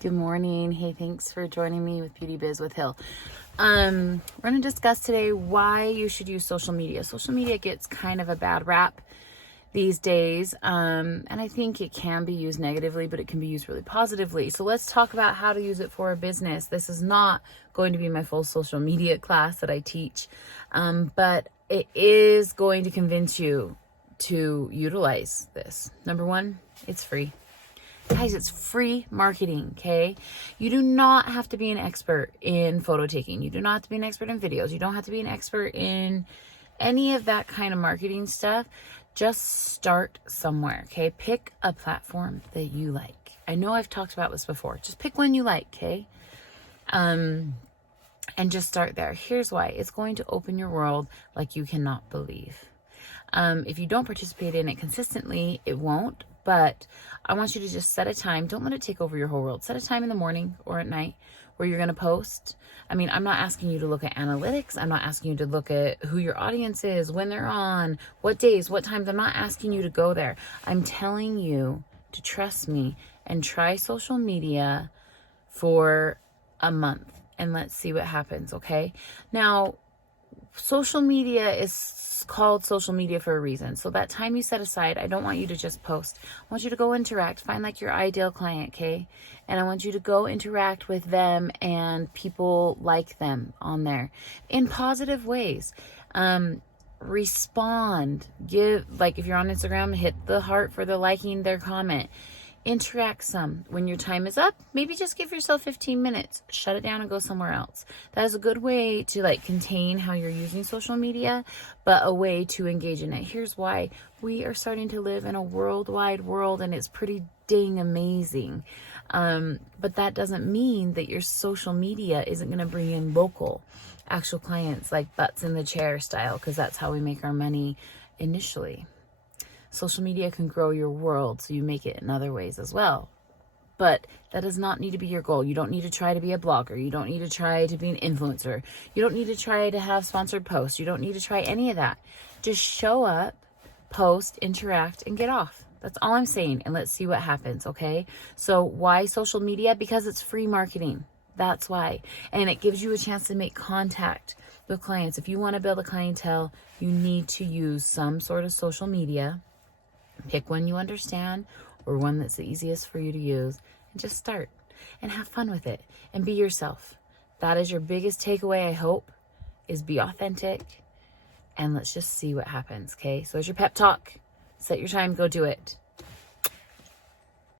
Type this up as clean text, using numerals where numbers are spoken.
Good morning. Hey, thanks for joining me with Beauty Biz with Hill. We're going to discuss today why you should use social media. Social media gets kind of a bad rap these days, and I think it can be used negatively, but it can be used really positively. So let's talk about how to use it for a business. This is not going to be my full social media class that I teach, but it is going to convince you to utilize this. Number one, it's free. Guys, it's free marketing, okay? You do not have to be an expert in photo taking. You do not have to be an expert in videos. You don't have to be an expert in any of that kind of marketing stuff. Just start somewhere, okay? Pick a platform that you like. I know I've talked about this before. Just pick one you like, okay? And just start there. Here's why. It's going to open your world like you cannot believe. If you don't participate in it consistently, it won't. But I want you to just set a time. Don't let it take over your whole world. Set a time in the morning or at night where you're going to post. I mean, I'm not asking you to look at analytics. I'm not asking you to look at who your audience is, when they're on, what days, what times. I'm not asking you to go there. I'm telling you to trust me and try social media for a month and let's see what happens, okay? Now, social media is called social media for a reason. So that time you set aside, I don't want you to just post. I want you to go interact. Find like your ideal client, okay? And I want you to go interact with them and people like them on there in positive ways. Respond. Give, like if you're on Instagram, hit the heart for the liking their comment. Interact some. When your time is up, maybe just give yourself 15 minutes. Shut it down and go somewhere else. That is a good way to like contain how you're using social media, but a way to engage in it. Here's why. We are starting to live in a worldwide world and it's pretty dang amazing. But that doesn't mean that your social media isn't going to bring in local actual clients like butts in the chair style, because that's how we make our money initially. Social media can grow your world, so you make it in other ways as well. But that does not need to be your goal. You don't need to try to be a blogger. You don't need to try to be an influencer. You don't need to try to have sponsored posts. You don't need to try any of that. Just show up, post, interact, and get off. That's all I'm saying, and let's see what happens, okay? So why social media? Because it's free marketing. That's why. And it gives you a chance to make contact with clients. If you want to build a clientele, you need to use some sort of social media. Pick one you understand or one that's the easiest for you to use and just start and have fun with it and be yourself. That is your biggest takeaway, I hope, is be authentic and let's just see what happens, okay? So there's your pep talk. Set your time, go do it.